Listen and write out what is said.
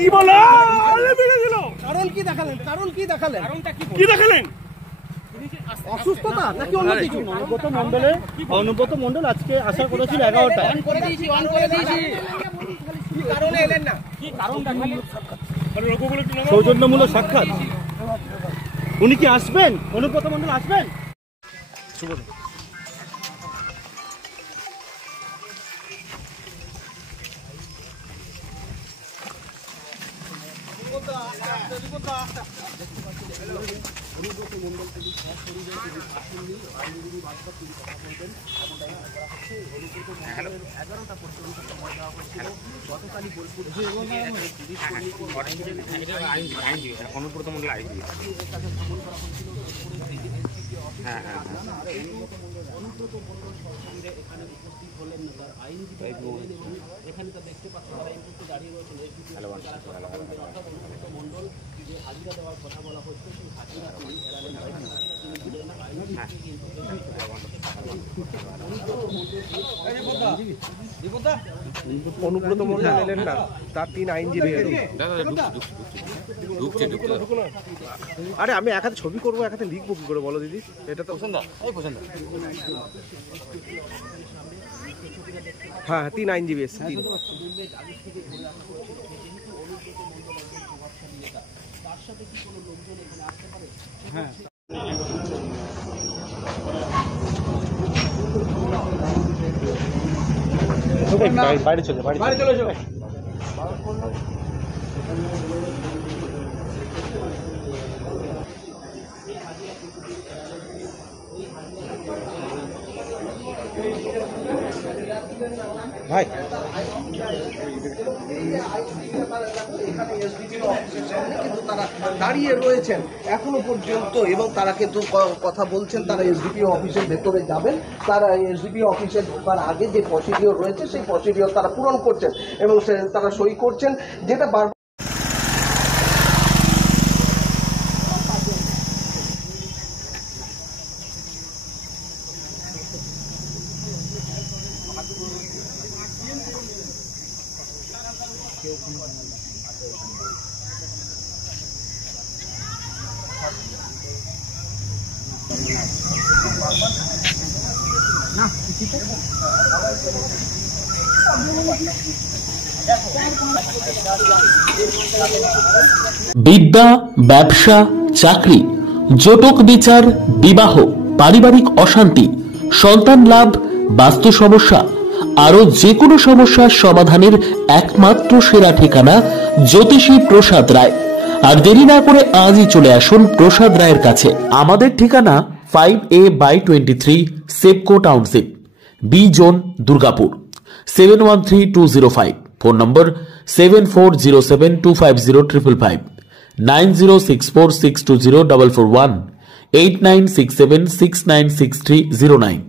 কি বলে কারণ কি দেখালেন? কি দেখালেন? অসুস্থতা নাকি অন্য কিছু? অনুব্রত মণ্ডল আজকে আশা করেছিল 11টা। কি কারণে এলেন না? সৌজন্যমূলক সাক্ষাৎ। উনি কি আসবেন? অনুব্রত মণ্ডল আসবেন? অনুব্রত মণ্ডল এলেন না, তার 3 আইনজীবী এলেন। আরে আমি এক হাতে ছবি করবো, এক হাতে লিখবো কি করে বলো দিদি? এটা তো হ্যাঁ 3 আইনজীবী এসছে। হ্যাঁ বাইরে চলে যাও। ভাই তারা দাঁড়িয়ে রয়েছেন এখনো পর্যন্ত এবং তারা কিন্তু কথা বলছেন তারা এসডিপিও অফিসের ভেতরে যাবেন। তারা এসডিপিও অফিসে ঢোকার আগে যে প্রসিডিওর রয়েছে সেই প্রসিডিওর তারা পূরণ করছেন এবং তারা সই করছেন, যেটা বারবার বিদ্যা, ব্যবসা, চাকরি, জটক বিচার, বিবাহ, পারিবারিক অশান্তি, সন্তান লাভ, বাস্তু সমস্যা, আরো যে কোনো সমস্যার সমাধানের একমাত্র সেরা ঠিকানা জ্যোতিষী প্রসাদ রায়। আর দেরি না করে আজই চলে আসুন প্রসাদ রায়ের কাছে। আমাদের ঠিকানা 5A/23 Sepco township, B zone, Durgapur, 713205। Phone number 7407250555, 9064620441, 8967696309।